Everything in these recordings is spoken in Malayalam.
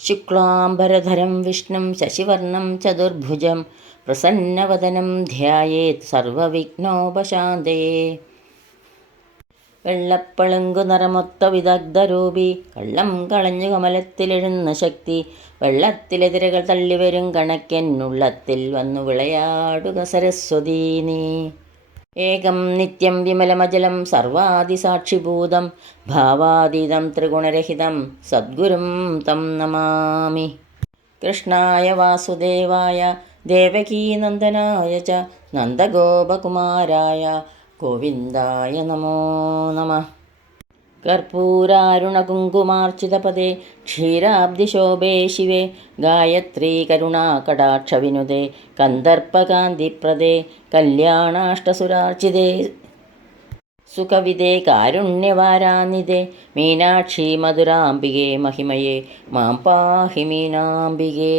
ശുക്ലാംബരധരം വിഷ്ണും ശശിവർണം ചതുർഭുജം പ്രസന്നവദനം ധ്യായേത് സർവവിഘ്നോപശാന്തയേ. വെള്ളപ്പളുങ്കു നിറമൊത്ത വിദഗ്ധരൂപി കള്ളം കളഞ്ഞു കമലത്തിലെഴുന്ന ശക്തി വെള്ളത്തിലെതിരകൾ തള്ളിവരും കണക്കെന്നുള്ളത്തിൽ വന്നു വിളയാടുക സരസ്വതീ നീ. ഏകം നിത്യം വിമലമജലം സർവാദിസാക്ഷിഭൂതം ഭാവാതീതം ത്രിഗുണരഹിതം സദ്ഗുരും തം നമാമി. കൃഷ്ണായ വാസുദേവായ ദേവകീനന്ദനായ ച നന്ദഗോപകുമാരായ ഗോവിന്ദായ നമോ നമഃ. കർപ്പൂരാരുണകുങ്കുമാർച്ചിതപദേ ക്ഷീരാബ്ദിശോഭേ ശിവേ ഗായത്രീ കരുണാകടാക്ഷവിനുദേ കന്ദർപ്പകാന്തിപ്രദേ കല്യാണാഷ്ടസുരാർച്ചിതേ സുഖവിദേ കാരുണ്യവാരാനിധേ മീനാക്ഷി മധുരാംബികേ മഹിമയേ മാം പാഹി മീനാംബികേ.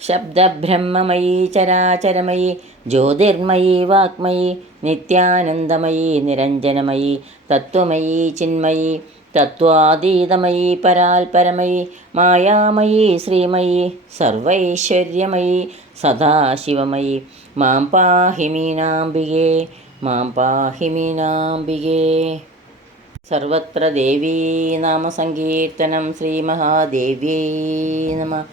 ശബ്ദബ്രഹ്മമയീ ചരാചരമയീ ജ്യോതിർമയീ വാഗ്മയീ നിത്യാനന്ദമയീ നിരഞ്ജനമയീ തത്വമയീ ചിന്മയീ തത്വാതീതമയീ പരാൽപരമയീ മായാമയീ ശ്രീമയീ സർവൈശ്വര്യമയീ സദാശിവമയീ മാം പാഹി മീനാംബികേ മാം പാഹി മീനാംബികേ. സർവത്ര ദേവീ നാമസങ്കീർത്തനം ശ്രീമഹാദേവ്യൈ നമഃ.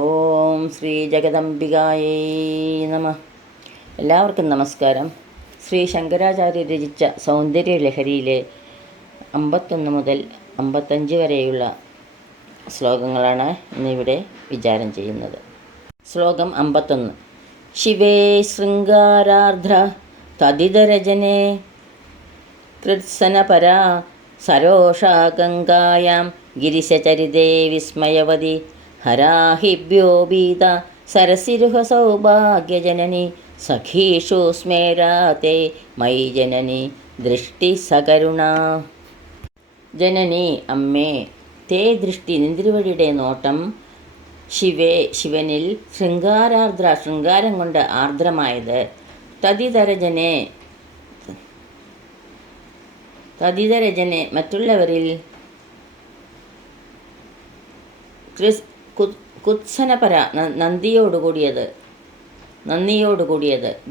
ഓം ശ്രീ ജഗദംബികായൈ നമഃ. എല്ലാവർക്കും നമസ്കാരം. ശ്രീ ശങ്കരാചാര്യർ രചിച്ച സൗന്ദര്യലഹരിയിലെ 51 മുതൽ 55 വരെയുള്ള ശ്ലോകങ്ങളാണ് ഇന്നിവിടെ വിചാരം ചെയ്യുന്നത്. ശ്ലോകം 51. ശിവേ ശൃംഗാരാർദ്ര തദിതരജനേ കൃത്സനപരാ സരോഷാ ഗംഗായാം ഗിരിശചരിതേ വിസ്മയവതി ഹരാഹിഭ്യോ ഭീത സരസിരുഹ സൗഭാഗ്യജനനി സഖീഷു സ്മേരാതേ മയി ജനനി ദൃഷ്ടി സകരുണ. ജനനി അമ്മേ, തേ ദൃഷ്ടി നിന്തിരുവടിയുടെ നോട്ടം, ശിവേ ശിവനിൽ, ശൃംഗാരാർദ്ര ശൃംഗാരം കൊണ്ട് ആർദ്രമായത്, തദിതരജനെ മറ്റുള്ളവരിൽ, കുത്സനപര നന്ദിയോടുകൂടിയത്,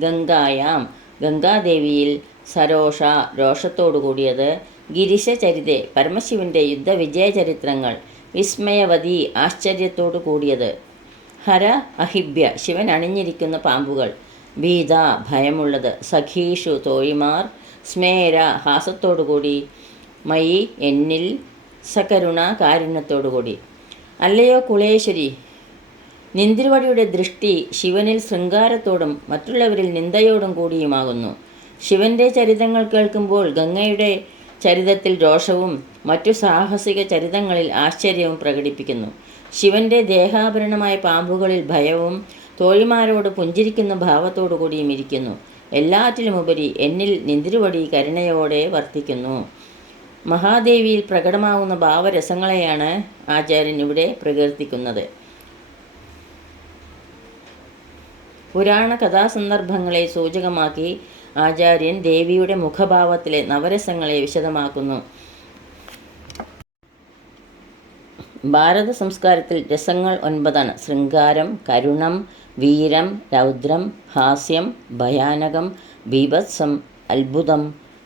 ഗംഗായാം ഗംഗാദേവിയിൽ, സരോഷ രോഷത്തോടുകൂടിയത്, ഗിരിശചരിതെ പരമശിവന്റെ യുദ്ധവിജയചരിത്രങ്ങൾ, വിസ്മയവതി ആശ്ചര്യത്തോടു കൂടിയത്, ഹര അഹിഭ്യ ശിവൻ അണിഞ്ഞിരിക്കുന്ന പാമ്പുകൾ, ഭീത ഭയമുള്ളത്, സഖീഷു തോഴിമാർ, സ്മേര ഹാസത്തോടുകൂടി, മയി എന്നിൽ, സകരുണ കാരുണ്യത്തോടുകൂടി. അല്ലയോ കുളേശ്വരി, നിന്തിരുവടിയുടെ ദൃഷ്ടി ശിവനിൽ ശൃംഗാരത്തോടും മറ്റുള്ളവരിൽ നിന്ദയോടും കൂടിയുമാകുന്നു. ശിവന്റെ ചരിതങ്ങൾ കേൾക്കുമ്പോൾ ഗംഗയുടെ ചരിതത്തിൽ രോഷവും മറ്റു സാഹസിക ചരിതങ്ങളിൽ ആശ്ചര്യവും പ്രകടിപ്പിക്കുന്നു. ശിവന്റെ ദേഹാഭരണമായ പാമ്പുകളിൽ ഭയവും തോഴിമാരോട് പുഞ്ചിരിക്കുന്ന ഭാവത്തോടു കൂടിയും ഇരിക്കുന്നു. എല്ലാറ്റിലുമുപരി എന്നിൽ നിന്തിരുവടി കരുണയോടെ വർത്തിക്കുന്നു. മഹാദേവിയിൽ പ്രകടമാകുന്ന ഭാവരസങ്ങളെയാണ് ആചാര്യൻ ഇവിടെ പ്രകീർത്തിക്കുന്നത്. പുരാണ കഥാസന്ദർഭങ്ങളെ സൂചകമാക്കി ആചാര്യൻ ദേവിയുടെ മുഖഭാവത്തിലെ നവരസങ്ങളെ വിശദമാക്കുന്നു. ഭാരത സംസ്കാരത്തിൽ രസങ്ങൾ 9: ശൃംഗാരം, കരുണം, വീരം, രൗദ്രം, ഹാസ്യം, ഭയാനകം, ബീഭത്സം, അത്ഭുതം,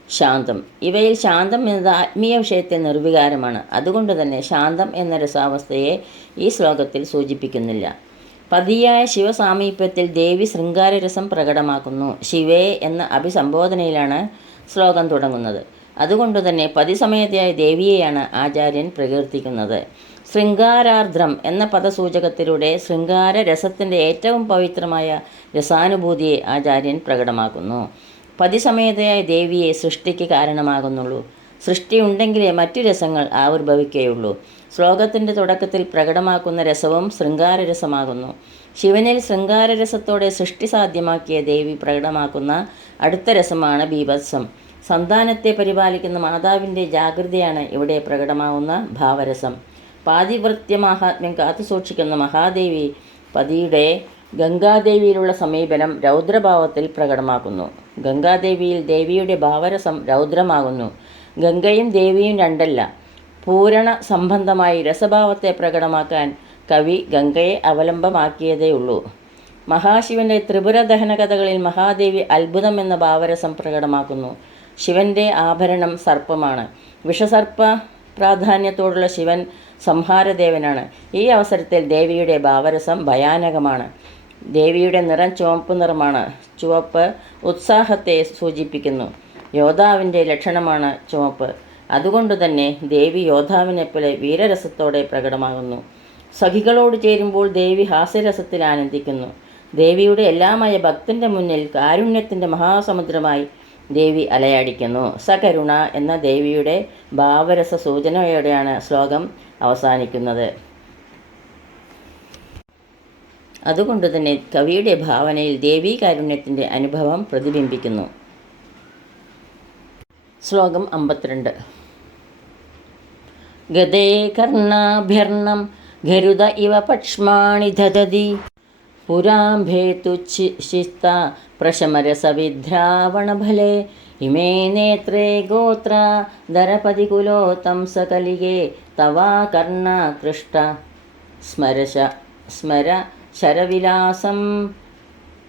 ശാന്തം. ഇവയിൽ ശാന്തം എന്നത് ആത്മീയ വിഷയത്തെ നിർവികാരമാണ്. അതുകൊണ്ട് തന്നെ ശാന്തം എന്ന രസാവസ്ഥയെ ഈ ശ്ലോകത്തിൽ സൂചിപ്പിക്കുന്നില്ല. പതിയായ ശിവസാമീപ്യത്തിൽ ദേവി ശൃംഗാരരസം പ്രകടമാക്കുന്നു. ശിവേ എന്ന അഭിസംബോധനയിലാണ് ശ്ലോകം തുടങ്ങുന്നത്. അതുകൊണ്ടുതന്നെ പതിസമേതയായ ദേവിയെയാണ് ആചാര്യൻ പ്രകീർത്തിക്കുന്നത്. ശൃംഗാരാർദ്രം എന്ന പദസൂചകത്തിലൂടെ ശൃംഗാരരസത്തിൻ്റെ ഏറ്റവും പവിത്രമായ രസാനുഭൂതിയെ ആചാര്യൻ പ്രകടമാക്കുന്നു. പതിസമേതയായ ദേവിയെ സൃഷ്ടിക്ക് കാരണമാകുന്നുള്ളൂ. സൃഷ്ടി ഉണ്ടെങ്കിലേ മറ്റു രസങ്ങൾ ആവിർഭവിക്കുകയുള്ളൂ. ശ്ലോകത്തിൻ്റെ തുടക്കത്തിൽ പ്രകടമാക്കുന്ന രസവും ശൃംഗാരരസമാകുന്നു. ശിവനിൽ ശൃംഗാരരസത്തോടെ സൃഷ്ടി സാധ്യമാക്കിയ ദേവി പ്രകടമാക്കുന്ന അടുത്ത രസമാണ് ബീഭത്സം. സന്താനത്തെ പരിപാലിക്കുന്ന മാതാവിൻ്റെ ജാഗ്രതയാണ് ഇവിടെ പ്രകടമാവുന്ന ഭാവരസം. പാതിവൃത്യമാഹാത്മ്യം കാത്തുസൂക്ഷിക്കുന്ന മഹാദേവി പതിയുടെ ഗംഗാദേവിയിലുള്ള സമീപനം രൗദ്രഭാവത്തിൽ പ്രകടമാക്കുന്നു. ഗംഗാദേവിയിൽ ദേവിയുടെ ഭാവരസം രൗദ്രമാകുന്നു. ഗംഗയും ദേവിയും രണ്ടല്ല. പൂരണ സംബന്ധമായി രസഭാവത്തെ പ്രകടമാക്കാൻ കവി ഗംഗയെ അവലംബമാക്കിയതേയുള്ളൂ. മഹാശിവന്റെ ത്രിപുര ദഹന കഥകളിൽ മഹാദേവി അത്ഭുതം എന്ന ഭാവരസം പ്രകടമാക്കുന്നു. ശിവന്റെ ആഭരണം സർപ്പമാണ്. വിഷസർപ്പ പ്രാധാന്യത്തോടുള്ള ശിവൻ സംഹാരദേവനാണ്. ഈ അവസരത്തിൽ ദേവിയുടെ ഭാവരസം ഭയാനകമാണ്. ദേവിയുടെ നിറം ചുവപ്പ് നിറമാണ്. ചുവപ്പ് ഉത്സാഹത്തെ സൂചിപ്പിക്കുന്നു. യോദ്ധാവിൻ്റെ ലക്ഷണമാണ് ചുവപ്പ്. അതുകൊണ്ടുതന്നെ ദേവി യോദ്ധാവിനെപ്പോലെ വീരരസത്തോടെ പ്രകടമാകുന്നു. സഖികളോട് ചേരുമ്പോൾ ദേവി ഹാസ്യരസത്തിൽ ആനന്ദിക്കുന്നു. ദേവിയുടെ എല്ലാമായ ഭക്തന്റെ മുന്നിൽ കാരുണ്യത്തിൻ്റെ മഹാസമുദ്രമായി ദേവി അലയടിക്കുന്നു. സകരുണ എന്ന ദേവിയുടെ ഭാവരസ സൂചനയോടെയാണ് ശ്ലോകം അവസാനിക്കുന്നത്. അതുകൊണ്ടുതന്നെ കവിയുടെ ഭാവനയിൽ ദേവീ കാരുണ്യത്തിൻ്റെ അനുഭവം പ്രതിബിംബിക്കുന്നു. ശ്ലോകം 52. ഗതേ കർണാഭ്യർണം ഗരുദ ഇവ പക്ഷ്മാണി ദദതി പുരാംഭേതു ശിസ്ത പ്രശമരസവിദ്രാവണഫലേ ഇമേ നേത്രേ ഗോത്ര ദരപതികുലോത്തം സകലികേ തവാ കർണകൃഷ്ട സ്മര ശരവിലാസം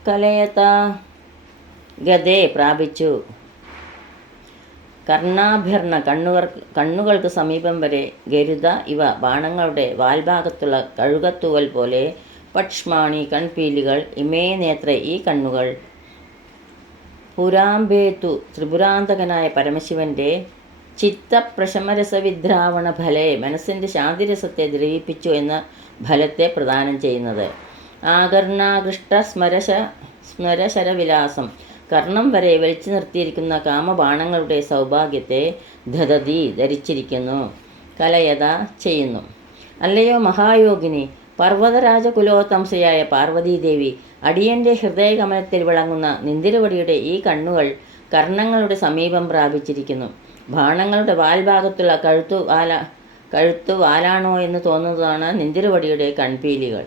കലയത. ഗതേ പ്രാപിച്ചു. കർണാഭ്യർണ കണ്ണുകൾക്ക് സമീപം വരെ. ഗരുദ ഇവ ബാണങ്ങളുടെ വാൽഭാഗത്തുള്ള കഴുകത്തൂവൽ പോലെ. പക്ഷ്മാണി കൺപീലികൾ. ഇമേ നേത്ര ഈ കണ്ണുകൾ. പുരാംബേതു ത്രിപുരാന്തകനായ പരമശിവന്റെ ചിത്തപ്രശമരസവിദ്രാവണ ഫലേ മനസ്സിൻ്റെ ശാന്തിരസത്തെ ദ്രവിപ്പിച്ചു എന്ന ഫലത്തെ പ്രദാനം ചെയ്യുന്നത്. ആകർണാകൃഷ്ട സ്മരശരവിലാസം കർണം വരെ വലിച്ചു നിർത്തിയിരിക്കുന്ന കാമബാണങ്ങളുടെ സൗഭാഗ്യത്തെ ദദതി ധരിച്ചിരിക്കുന്നു. കലയത ചെയ്യുന്നു. അല്ലയോ മഹായോഗിനി, പർവ്വതരാജകുലോത്തംസയായ പാർവതീദേവി, അടിയൻ്റെ ഹൃദയകമലത്തിൽ വിളങ്ങുന്ന നിന്തിരുവടിയുടെ ഈ കണ്ണുകൾ കർണങ്ങളുടെ സമീപം പ്രാപിച്ചിരിക്കുന്നു. ബാണങ്ങളുടെ വാൽഭാഗത്തുള്ള കഴുത്തുവാലാണോ എന്ന് തോന്നുന്നതാണ് നിന്തിരുവടിയുടെ കൺപീലികൾ.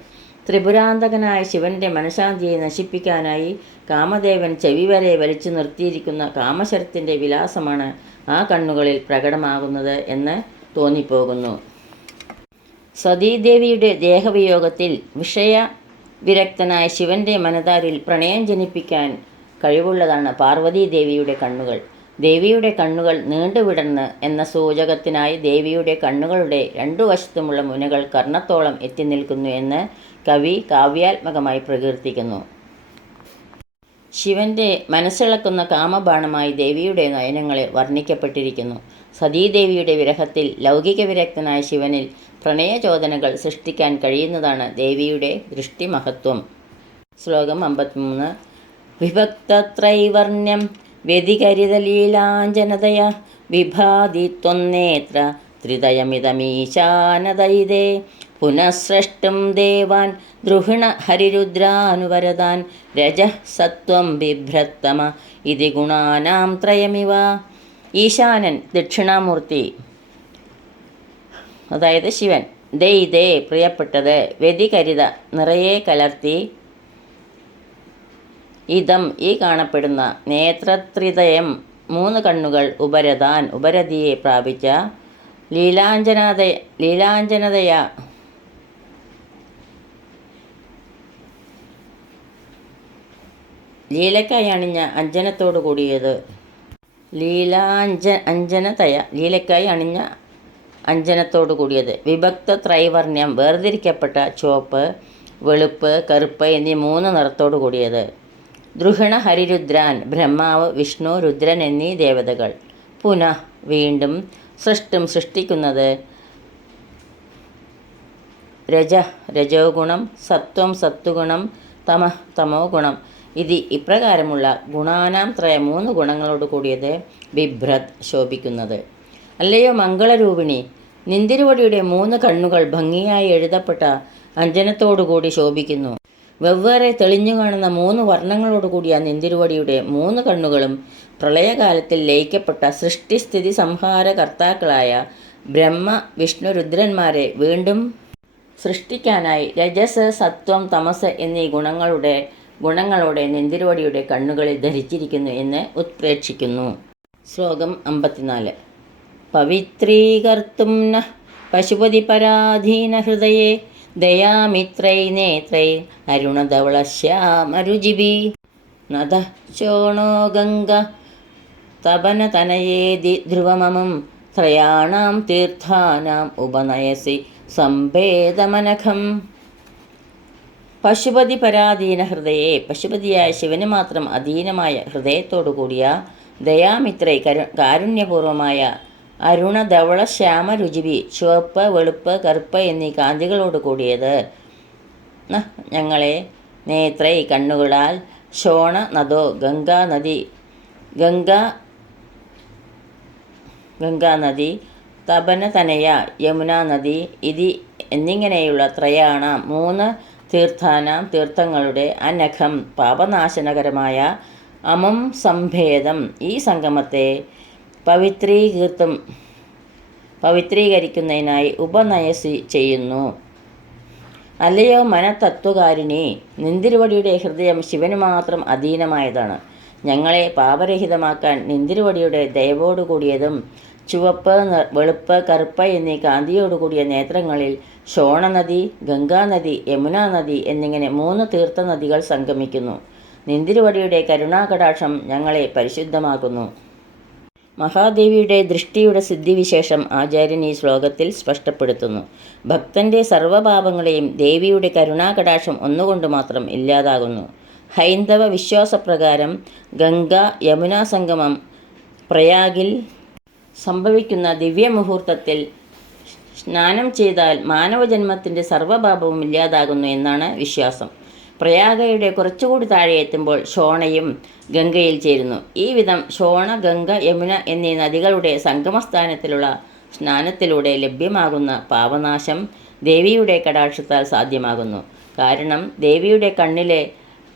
ത്രിപുരാന്തകനായ ശിവന്റെ മനഃശാന്തിയെ നശിപ്പിക്കാനായി കാമദേവൻ ചെവി വരെ വലിച്ചു നിർത്തിയിരിക്കുന്ന കാമശരത്തിൻ്റെ വിലാസമാണ് ആ കണ്ണുകളിൽ പ്രകടമാകുന്നത് എന്ന് തോന്നിപ്പോകുന്നു. സതീദേവിയുടെ ദേഹവിയോഗത്തിൽ വിഷയവിരക്തനായ ശിവന്റെ മനതാരിൽ പ്രണയം ജനിപ്പിക്കാൻ കഴിവുള്ളതാണ് പാർവതീദേവിയുടെ കണ്ണുകൾ. ദേവിയുടെ കണ്ണുകൾ നീണ്ടുവിടർന്ന് എന്ന സൂചകത്തിനായി ദേവിയുടെ കണ്ണുകളുടെ രണ്ടു വശത്തുമുള്ള മുനകൾ കർണത്തോളം എത്തി നിൽക്കുന്നു എന്ന് കവി കാവ്യാത്മകമായി പ്രകീർത്തിക്കുന്നു. ശിവന്റെ മനസ്സിളക്കുന്ന കാമബാണമായി ദേവിയുടെ നയനങ്ങളെ വർണ്ണിക്കപ്പെട്ടിരിക്കുന്നു. സതീദേവിയുടെ വിരഹത്തിൽ ലൗകിക വിരക്തനായ ശിവനിൽ പ്രണയചോദനകൾ സൃഷ്ടിക്കാൻ കഴിയുന്നതാണ് ദേവിയുടെ ദൃഷ്ടിമഹത്വം. ശ്ലോകം 53. വിഭക്തത്രൈവർണ്യം വ്യതികരിതലീലാഞ്ജനതയ വിഭാതി ത്വന്നേത്ര ത്രിതയമിതമീശാനദയിതേ പുനഃസ്രഷ്ടും ദേവാൻ ദ്രുഹിണ ഹരിരുദ്രാനുവരദാൻ രജഃ സത്വം ബിഭ്രത്തമ ഇതി ഗുണാനാം ത്രയമിവ. ഈശാനൻ ദക്ഷിണാമൂർത്തി, അതായത് ശിവൻ. ദൈതേ പ്രിയപ്പെട്ടത്. വ്യതികരിത നിറയെ കലർത്തി. ഇതം ഈ കാണപ്പെടുന്ന. നേത്രത്രിതയം മൂന്ന് കണ്ണുകൾ. ഉപരതാൻ ഉപരതിയെ പ്രാപിച്ച. ലീലാഞ്ജനതയ ലീലക്കായി അണിഞ്ഞ അഞ്ജനത്തോടു കൂടിയത്. ലീലക്കായി അണിഞ്ഞ അഞ്ജനത്തോടു കൂടിയത്. വിഭക്ത ത്രൈവർണ്യം വേർതിരിക്കപ്പെട്ട ചുവപ്പ്, വെളുപ്പ്, കറുപ്പ് എന്നീ മൂന്ന് നിറത്തോടു കൂടിയത്. ദ്രുഹിണ ഹരിരുദ്രാൻ ബ്രഹ്മാവ്, വിഷ്ണു, രുദ്രൻ എന്നീ ദേവതകൾ. പുനഃ വീണ്ടും. സൃഷ്ടും സൃഷ്ടിക്കുന്നത്. രജോ ഗുണം, സത്വം സത്വഗുണം, തമോ ഗുണം. ഇത് ഇപ്രകാരമുള്ള ഗുണാനാം ത്രയ മൂന്ന് ഗുണങ്ങളോട് കൂടിയത്. ബിഭ്രത് ശോഭിക്കുന്നത്. അല്ലയോ മംഗളരൂപിണി, നിന്തിരുവടിയുടെ മൂന്ന് കണ്ണുകൾ ഭംഗിയായി എഴുതപ്പെട്ട അഞ്ജനത്തോടുകൂടി ശോഭിക്കുന്നു. വെവ്വേറെ തെളിഞ്ഞു കാണുന്ന മൂന്ന് വർണ്ണങ്ങളോടുകൂടിയ നിന്തിരുവടിയുടെ മൂന്ന് കണ്ണുകളും പ്രളയകാലത്തിൽ ലയിക്കപ്പെട്ട സൃഷ്ടിസ്ഥിതി സംഹാര കർത്താക്കളായ ബ്രഹ്മ, വിഷ്ണു, രുദ്രന്മാരെ വീണ്ടും സൃഷ്ടിക്കാനായി രജസ്, സത്വം, തമസ് എന്നീ ഗുണങ്ങളോടെ നിന്തിരുവടിയുടെ കണ്ണുകളിൽ ധരിച്ചിരിക്കുന്നു എന്ന് ഉത്പ്രേക്ഷിക്കുന്നു. ശ്ലോകം 54. പവിത്രീകർത്തും നഃ പശുപതിപരാധീനഹൃദയേ ദയാമിത്രൈ നേത്രൈ അരുണധവളശ്യാമരുചിഭിः നദഃ ശോണോ ഗംഗ തപനതനയേതി ധ്രുവമമും ത്രയാണാം തീർത്ഥാനാം ഉപനയസി സംഭേദമനഘം. പശുപതി പരാധീന ഹൃദയെ, പശുപതിയായ ശിവന് മാത്രം അധീനമായ ഹൃദയത്തോടു കൂടിയ ദയാമിത്രൈ, കാരുണ്യപൂർവമായ അരുണധവള ശ്യാമരുചിഭി, ചുവപ്പ്, വെളുപ്പ്, കറുപ്പ് എന്നീ കാന്തികളോട് കൂടിയത് ഞങ്ങളെ നേത്രൈ കണ്ണുകളാൽ, ശോണ നദോ ഗംഗാനദി, തപനതനയ യമുനാ നദി, ഇതി എന്നിങ്ങനെയുള്ള ത്രയാണാം 3 തീർത്ഥാനാം തീർത്ഥങ്ങളുടെ, അനഘം പാപനാശനകരമായ, അമം സംഭേദം ഈ സംഗമത്തെ പവിത്രീകരിക്കുന്നതിനായി ഉപനയസി ചെയ്യുന്നു. അല്ലയോ മനതത്വകാരിണി, നിന്തിരുവടിയുടെ ഹൃദയം ശിവന് മാത്രം അധീനമായതാണ്. ഞങ്ങളെ പാപരഹിതമാക്കാൻ നിന്തിരുവടിയുടെ ദയവോടുകൂടിയതും ചുവപ്പ്, വെളുപ്പ്, കറുപ്പ് എന്നീ കാന്തിയോടുകൂടിയ നേത്രങ്ങളിൽ ശോണനദി, ഗംഗാനദി, യമുനാ നദി എന്നിങ്ങനെ 3 തീർത്ഥനദികൾ സംഗമിക്കുന്നു. നിന്തിരുവടിയുടെ കരുണാകടാക്ഷം ഞങ്ങളെ പരിശുദ്ധമാക്കുന്നു. മഹാദേവിയുടെ ദൃഷ്ടിയുടെ സിദ്ധിവിശേഷം ആചാര്യൻ ഈ ശ്ലോകത്തിൽ സ്പഷ്ടപ്പെടുത്തുന്നു. ഭക്തൻ്റെ സർവ്വപാപങ്ങളെയും ദേവിയുടെ കരുണാകടാക്ഷം ഒന്നുകൊണ്ട് മാത്രം ഇല്ലാതാകുന്നു. ഹൈന്ദവ വിശ്വാസപ്രകാരം ഗംഗ യമുനാ സംഗമം പ്രയാഗിൽ സംഭവിക്കുന്ന ദിവ്യമുഹൂർത്തത്തിൽ സ്നാനം ചെയ്താൽ മാനവജന്മത്തിൻ്റെ സർവ്വപാപവും ഇല്ലാതാകുന്നു എന്നാണ് വിശ്വാസം. പ്രയാഗയുടെ കുറച്ചുകൂടി താഴെ എത്തുമ്പോൾ ശോണയും ഗംഗയിൽ ചേരുന്നു. ഈ വിധം ശോണ, ഗംഗ, യമുന എന്നീ നദികളുടെ സംഗമസ്ഥാനത്തിലുള്ള സ്നാനത്തിലൂടെ ലഭ്യമാകുന്ന പാപനാശം ദേവിയുടെ കടാക്ഷത്താൽ സാധ്യമാകുന്നു. കാരണം ദേവിയുടെ കണ്ണിലെ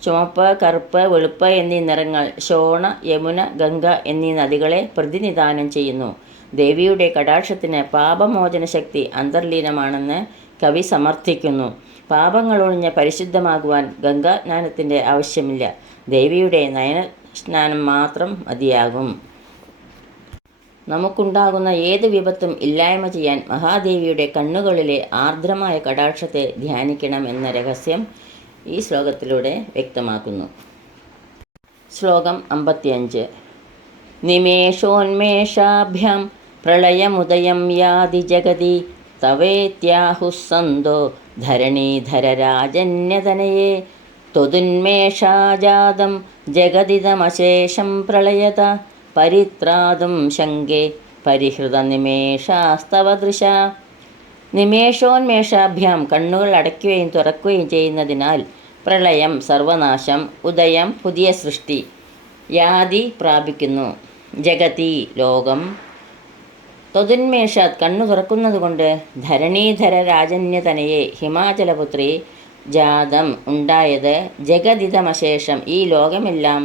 ചുവപ്പ്, കറുപ്പ്, വെളുപ്പ് എന്നീ നിറങ്ങൾ ശോണ, യമുന, ഗംഗ എന്നീ നദികളെ പ്രതിനിധാനം ചെയ്യുന്നു. ദേവിയുടെ കടാക്ഷത്തിന് പാപമോചന ശക്തി അന്തർലീനമാണെന്ന് കവി സമർത്ഥിക്കുന്നു. പാപങ്ങളൊഴിഞ്ഞ് പരിശുദ്ധമാകുവാൻ ഗംഗാസ്നാനത്തിൻ്റെ ആവശ്യമില്ല. ദേവിയുടെ നയന സ്നാനം മാത്രം മതിയാകും. നമുക്കുണ്ടാകുന്ന ഏത് വിപത്തും ഇല്ലായ്മ ചെയ്യാൻ മഹാദേവിയുടെ കണ്ണുകളിലെ ആർദ്രമായ കടാക്ഷത്തെ ധ്യാനിക്കണം എന്ന രഹസ്യം ഈ ശ്ലോകത്തിലൂടെ വ്യക്തമാക്കുന്നു. ശ്ലോകം 55. നിമേഷോന്മേഷാഭ്യാം പ്രളയമുദയം യാതി ജഗതി തവേത്യാഹുസ്സന്തോ ധരണീധരരാജന്യതനയേ ത്വദുന്മേഷാജാതം ജഗതിതമശേഷം പ്രളയത പരിത്രാതും ശങ്കേ പരിഹൃതനിമേഷാസ്തവ ദൃശ. നിമേഷോന്മേഷാഭ്യാം കണ്ണുകൾ അടയ്ക്കുകയും തുറക്കുകയും ചെയ്യുന്നതിനാൽ പ്രളയം സർവനാശം, ഉദയം പുതിയ സൃഷ്ടി, യാതി പ്രാപിക്കുന്നു, ജഗതി ലോകം, ത്വദുന്മേഷാത് കണ്ണു തുറക്കുന്നതുകൊണ്ട് ധരണീധര രാജന്യതനയെ ഹിമാചലപുത്രി ജാതം ഉണ്ടായത്, ജഗതിതമശേഷം ഈ ലോകമെല്ലാം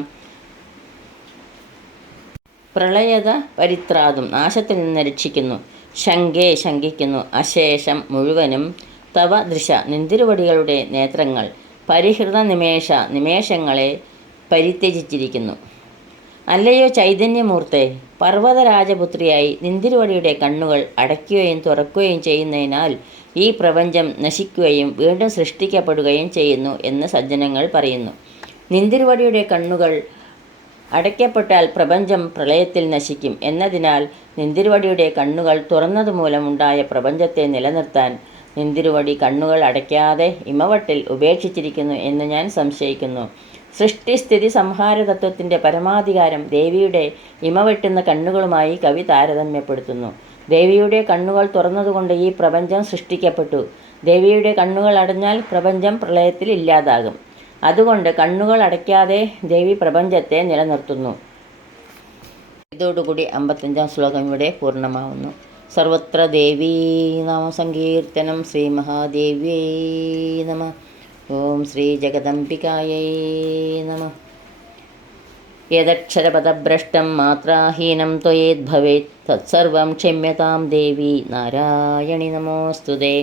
പ്രളയത പരിത്രാതും നാശത്തിൽ നിന്ന് രക്ഷിക്കുന്നു, ശങ്കേ ശങ്കിക്കുന്നു, അശേഷം മുഴുവനും, തവ ദൃശ നിന്തിരുവടികളുടെ നേത്രങ്ങൾ, പരിഹൃത നിമേഷങ്ങളെ പരിത്യജിച്ചിരിക്കുന്നു. അല്ലയോ ചൈതന്യമൂർത്തെ, പർവ്വതരാജപുത്രിയായി നിന്തിരുവടിയുടെ കണ്ണുകൾ അടയ്ക്കുകയും തുറക്കുകയും ചെയ്യുന്നതിനാൽ ഈ പ്രപഞ്ചം നശിക്കുകയും വീണ്ടും സൃഷ്ടിക്കപ്പെടുകയും ചെയ്യുന്നു എന്ന് സജ്ജനങ്ങൾ പറയുന്നു. നിന്തിരുവടിയുടെ കണ്ണുകൾ അടയ്ക്കപ്പെട്ടാൽ പ്രപഞ്ചം പ്രളയത്തിൽ നശിക്കും എന്നതിനാൽ നിന്തിരുവടിയുടെ കണ്ണുകൾ തുറന്നതുമൂലമുണ്ടായ പ്രപഞ്ചത്തെ നിലനിർത്താൻ നിന്തിരുവടി കണ്ണുകൾ അടയ്ക്കാതെ ഇമവട്ടിൽ ഉപേക്ഷിച്ചിരിക്കുന്നു എന്ന് ഞാൻ സംശയിക്കുന്നു. സൃഷ്ടിസ്ഥിതി സംഹാര തത്വത്തിൻ്റെ പരമാധികാരം ദേവിയുടെ ഇമവെട്ടുന്ന കണ്ണുകളുമായി കവി താരതമ്യപ്പെടുത്തുന്നു. ദേവിയുടെ കണ്ണുകൾ തുറന്നതുകൊണ്ട് ഈ പ്രപഞ്ചം സൃഷ്ടിക്കപ്പെട്ടു. ദേവിയുടെ കണ്ണുകൾ അടഞ്ഞാൽ പ്രപഞ്ചം പ്രളയത്തിൽ ഇല്ലാതാകും. അതുകൊണ്ട് കണ്ണുകൾ അടയ്ക്കാതെ ദേവി പ്രപഞ്ചത്തെ നിലനിർത്തുന്നു. ഇതോടുകൂടി 55-ാം ശ്ലോകം ഇവിടെ പൂർണ്ണമാവുന്നു. സർവത്ര ദേവീ നാമസങ്കീർത്തനം. ശ്രീ മഹാദേവ്യൈ നമഃ. ഓം ശ്രീ ജഗദംബികായൈ നമഃ. യദക്ഷരപദഭ്രഷ്ടം മാത്രാഹീനം ത്വയേദ്ഭവേത് തത്സർവം ക്ഷമ്യതാം ദേവി നാരായണി നമോസ്തുതേ.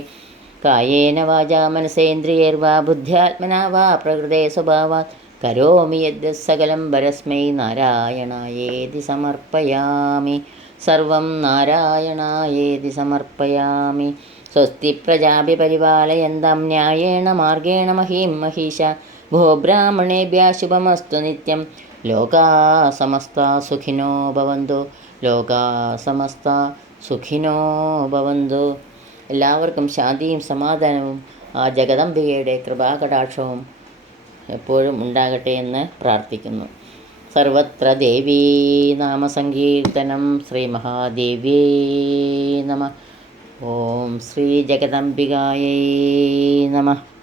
കായേന വാചാ മനസേന്ദ്രിയൈർവാ ബുദ്ധ്യാത്മനാ വാ പ്രകൃതേ സ്വഭാവാത് കരോമി യദ്യത് സകലം പരസ്മൈ നാരായണായേതി സമർപ്പയാമി. സർവം നാരായണായേതി സമർപ്പയാമി. സ്വസ്തി പ്രജാഭ്യ പരിപാലയന്താം ന്യായേണ മാർഗേണ മഹീം മഹീശ. ഭോ ബ്രാഹ്മണേഭ്യഃ ശുഭമസ്തു നിത്യം. ലോകാ സമസ്താ സുഖിനോ ഭവന്തു. ലോകാ സമസ്താ സുഖിനോ ഭവന്തു. എല്ലാവർക്കും ശാന്തിയും സമാധാനവും ആ ജഗദംബികയുടെ കൃപാകടാക്ഷവും എപ്പോഴും ഉണ്ടാകട്ടെ എന്ന് പ്രാർത്ഥിക്കുന്നു. സർവത്ര ദേവീ നാമസങ്കീർത്തനം. ശ്രീ മഹാദേവ്യേ നമഃ. ഓം ശ്രീ ജഗദംബികായൈ നമഃ.